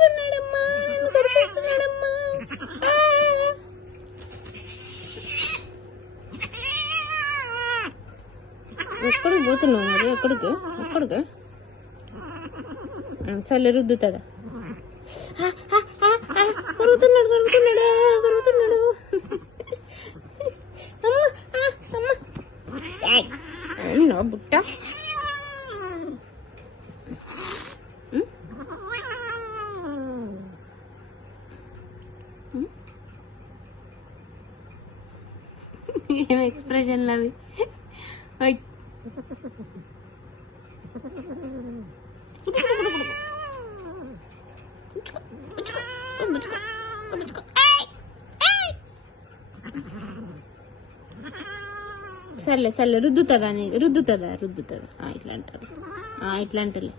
కొడుతున్నాడమ్మా, నన్ను కొడుతున్నాడమ్మా. ఎక్కడికి పోతున్నావు మరి? ఎక్కడికి చల్ల రుద్దుతుందా? కొరుకుతున్నాడు అమ్మ బుట్ట. ఏం ఎక్స్ప్రెషన్లు అవి? సర్లే రుద్దుతుందా? ఇట్లా అంటారు. ఇట్లా అంటలే.